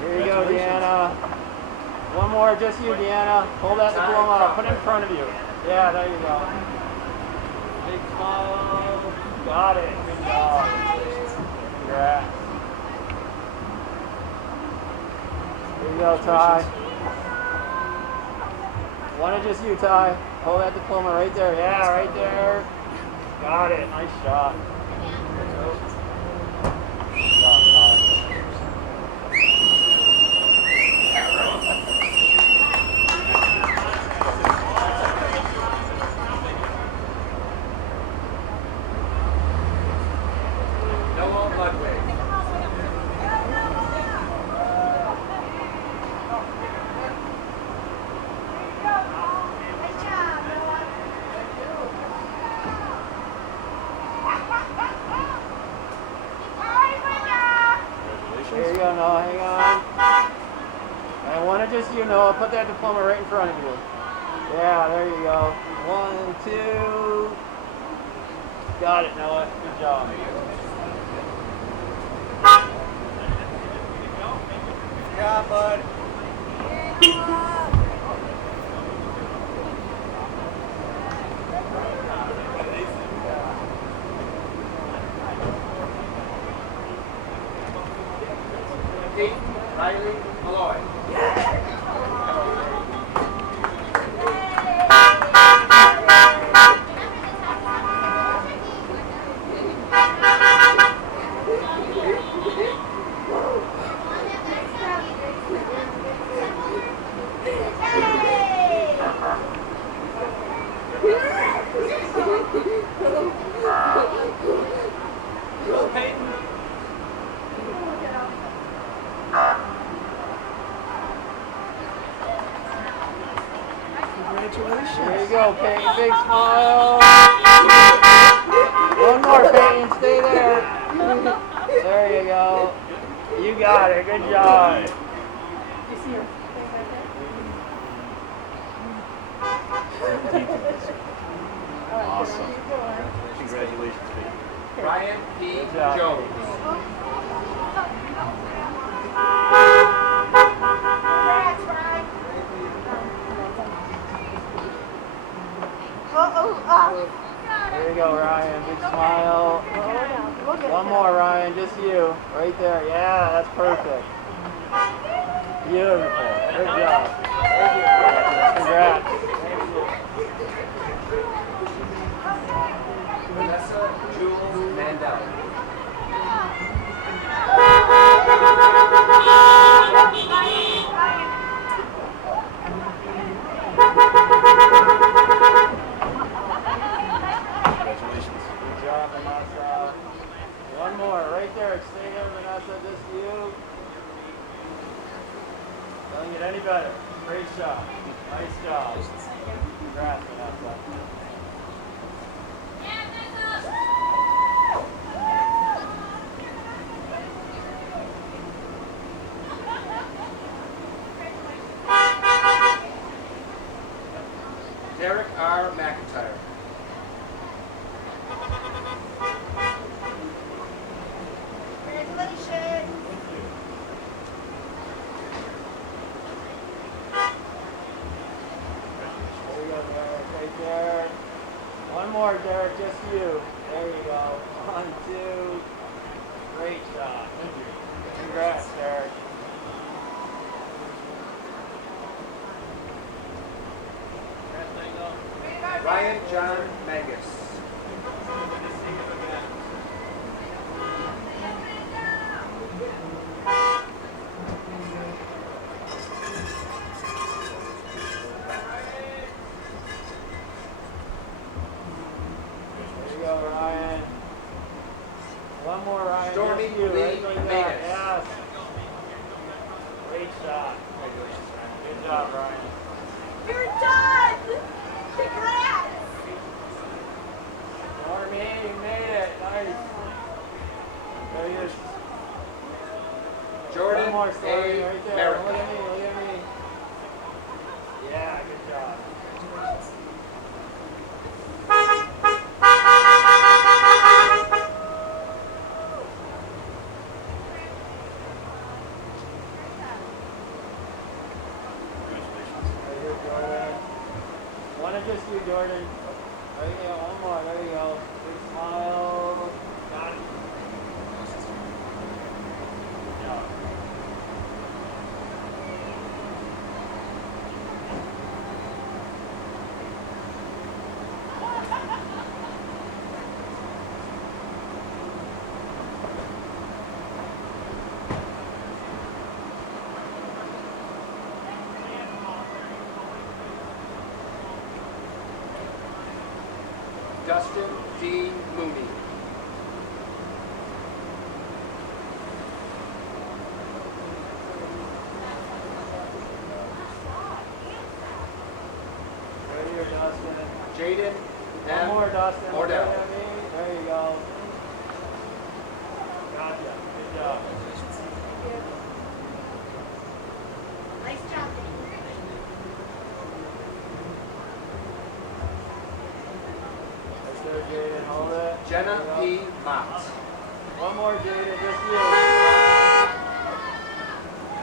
Here you go, Deanna. One more, just you, Deanna. Hold that diploma up. Put it in front of you. Yeah, there you go. Big smile. Got it. Good job. Congrats. Here you go, Ty. One of just you, Ty. Hold that diploma right there. Yeah, right there. Got it. Nice shot. Good job, Ty. Noah Ludwig. Nice job, Noah. Party winner. Here you go, Noah. Hang on. And one of just you, Noah. Put that diploma right in front of you. Yeah, there you go. 1, 2. Got it, Noah. Good job. Good job, bud. Kate Riley Malloy. There you go, Peyton. Big smile. One more, Peyton. Stay there. There you go. You got it. Good job. Awesome. Congratulations, Pete. Brian P. Good job. Jones. just you. Right there. Yeah, that's perfect. Beautiful. Good job. Congrats. Vanessa Jules Mandel. Congratulations. Good job, Vanessa. One more. Right there. Stay there, Vanessa. Just you. Doesn't get any better. Great shot. Nice job. Congrats, Vanessa. Derek R. McIntyre. Congratulations. There you go, Derek. Right there. One more, Derek. Just you. There you go. 1, 2. Great shot. Congrats, Derek. Ryan John Mangus. There you go, Ryan. One more, Ryan. Stormy Just you. Lee Right like that. Matus. Yes. Great shot. Good job, Ryan. You're done. Congrats. Stormy, you made it. Nice. There he is. Jordan One more, Stormy. A. Right there. Merrick. Look at me. Look at me. Yeah, good job. Right here, Jordan. One of just you, Jordan. There you go. One more. There you go. Big smile. Got it. Good job. Dustin D. Mooney. Right here, Dustin. Jaden One M. more, Dustin. Mordell. Look at me. There you go. Gotcha. Good job. Nice job. Right there, Jaden. Hold it. Jenna There you P. go. Mott. One more, Jaden. Just you.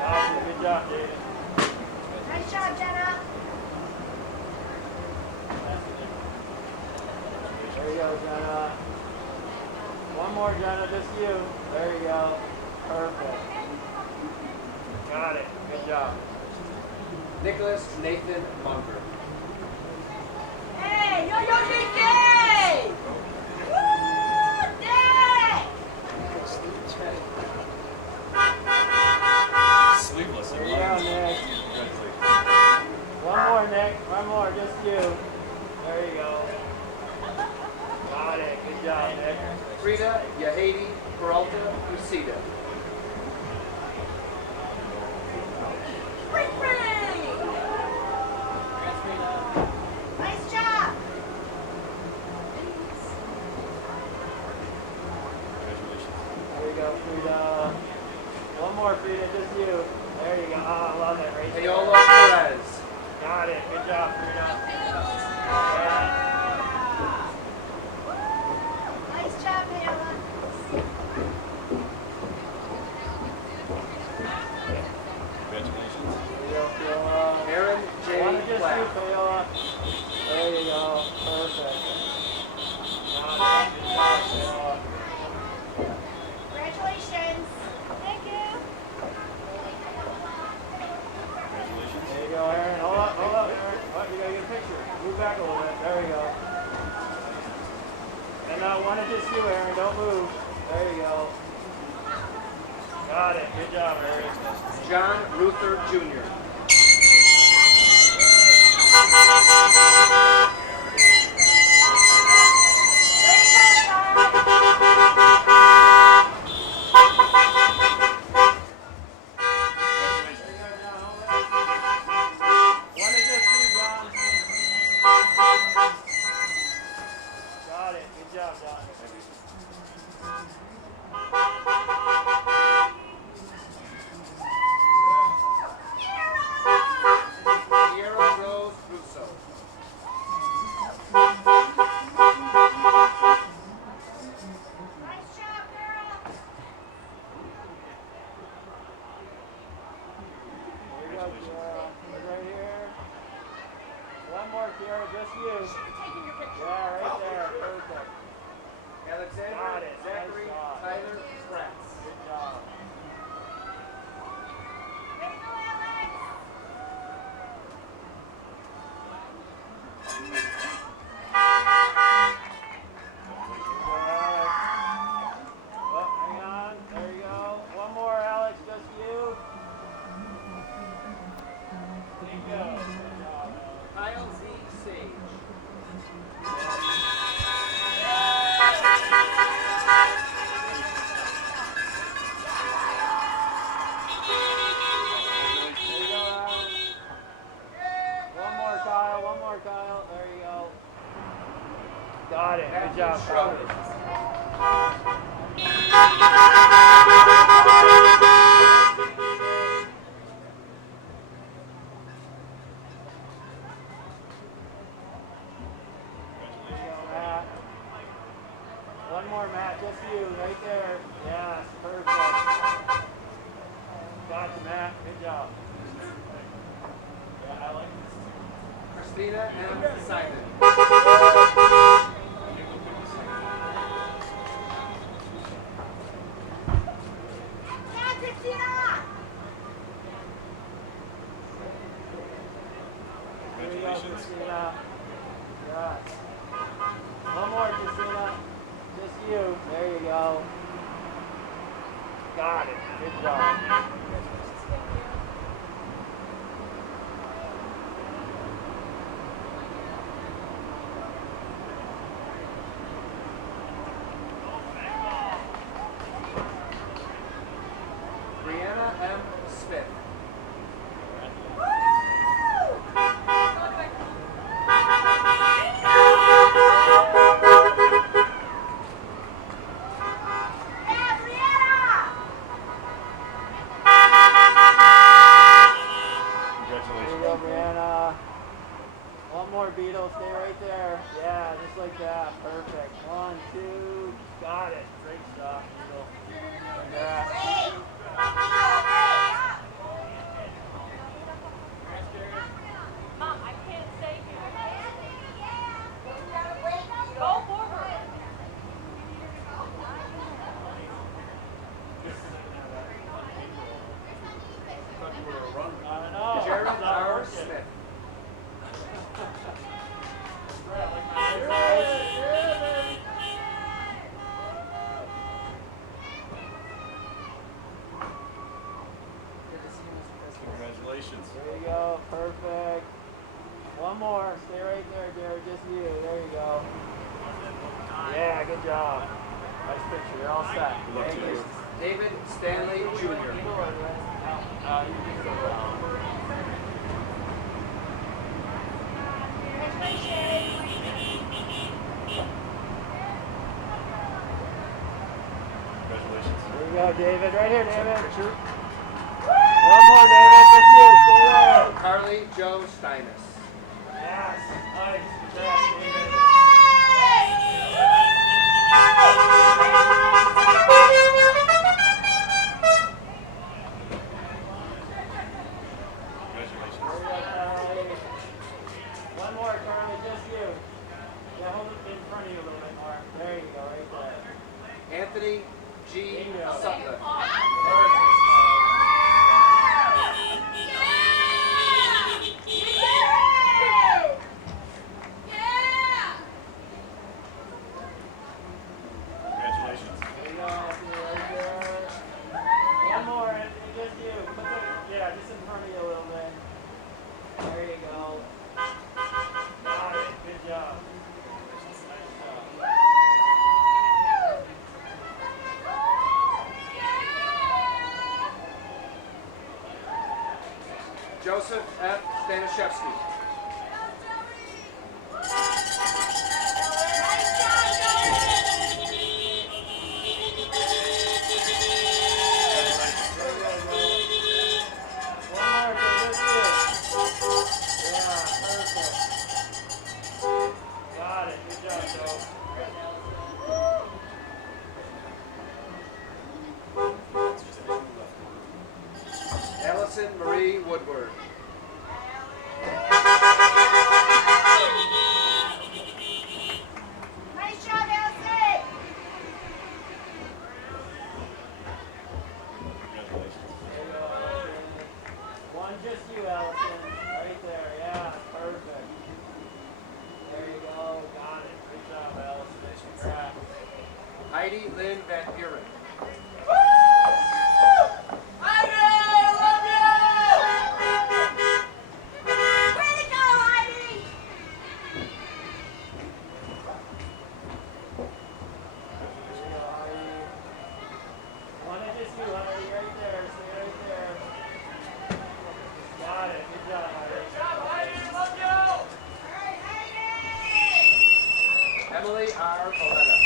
Gotcha. Good job, Jaden. Nice job, Jenna. There you go, Jenna. One more, Jenna. Just you. There you go. Perfect. Got it. Good job. Nicholas Nathan Munger. Hey, yo, yo, Nicky! Woo! Nick! Sleepless. There you go, Nick. One more, Nick. One more. Just you. There you go. Got it. Good job, Nick. Frida Yahidi Peralta Lucida. Spring break! Nice job! There you go, Frida. One more, Frida. Just you. There you go. Oh, I love it. Right there. Paola Perez. Got it. Good job, Frida. Nice job, Paola. Congratulations. There you go, Paola. Aaron J. One just you, Black. Paola. There you go. Perfect. Got it. Good job, Paola. Congratulations. Got it. Good job, Eric. John Ruther Jr. One is just you, John. Got it. Good job, John. Sierra Rose Russo. Nice job, girl. Here we go, Kiara. Right here. One more, Kiara. Just you. Taking your picture. Yeah, right there. Perfect. Alexander Got it. Zachary Nice job. Tyler Kratz. Good job. Way to go, Alex. Oh, hang on. There you go. One more, Alex. Just you. There you go. Good job, Alex. Kyle Z. Sage. There you go, Alex. One more, Kyle. One more, Kyle. There you go. Got it. Good job, Kyle. There you go, Matt. One more, Matt. Just you, right there. Yes, perfect. Gotcha, Matt. Good job. Yeah, I like this. Christina M. Simon. Yeah, Christina. There you go, Christina. Yes. One more, Christina. Just you. There you go. Got it. Good job. Brianna M. Smith. Yeah, Brianna. There you go, Brianna. One more, Beetle. Stay right there. Yeah, just like that. Perfect. 1, 2. Got it. Great stuff, Beetle. Congrats. Mom, I can't stay here. Go forward. I know. Jared It's not R. working. Smith. Congratulations. There you go. Perfect. One more. Stay right there, Jared. Just you. There you go. Yeah, good job. Nice picture. You're all set. Thank you. David Stanley Jr. Congratulations. There you go, David. Right here, David. One more, David. Just you. Stay there. Carly Joe Steinus. Yes. Nice. Good job, David. Congratulations. There you go, Carly. One more, Carly. Just you. Yeah, hold it in front of you a little bit more. There you go, right there. Anthony G. Bingo. Sutler. Joseph F. Stanishevsky. Got it. Good job, Joe. Allison Marie Woodward. Nice job, Allison! One just you, Allison. Right there. Yeah, perfect. There you go. Got it. Good job, Allison. Congrats. Heidi Lynn Van Buren. One is just you, Heidi. Right there. Stay right there. Got it. Good job, Heidi. Good job, Heidi. Love you. Emily R. Valletta.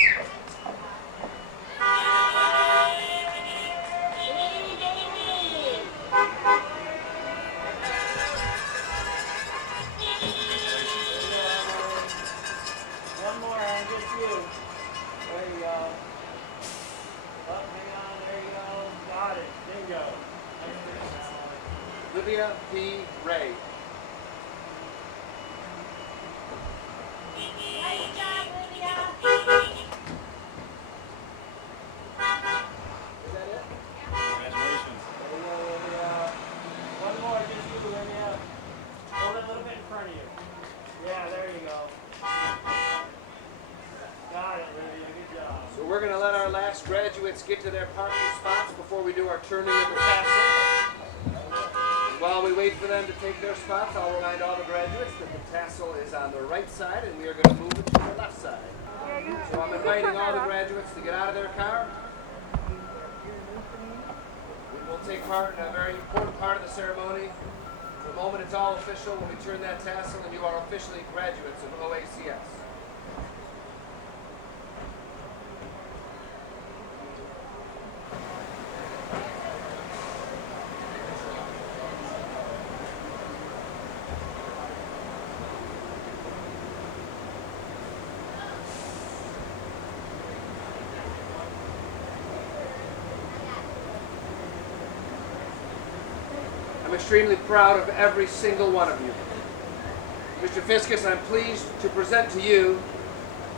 One more, and just you. There you go. Oh, hang on. There you go. Got it. Bingo. Livia P. Ray. Nice job, Olivia! Is that it? Congratulations. There you go, Olivia. One more, just you, Olivia. Hold it a little bit in front of you. Yeah, there you go. Got it, Olivia. Good job. So we're going to let our last graduates get to their parking spots before we do our turning of the tassel. And while we wait for them to take their spots, I'll remind all the graduates that the tassel is on the right side and we are going to move it to the left side. So I'm inviting all the graduates to get out of their car. We will take part in a very important part of the ceremony. For the moment it's all official when we turn that tassel and you are officially graduates of OACS. I'm extremely proud of every single one of you. Mr. Fiscus, I'm pleased to present to you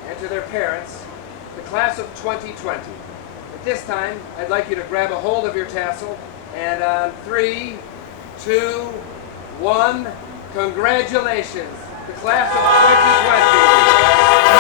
and to their parents the class of 2020. At this time, I'd like you to grab a hold of your tassel and on 3, 2, 1, congratulations, the class of 2020.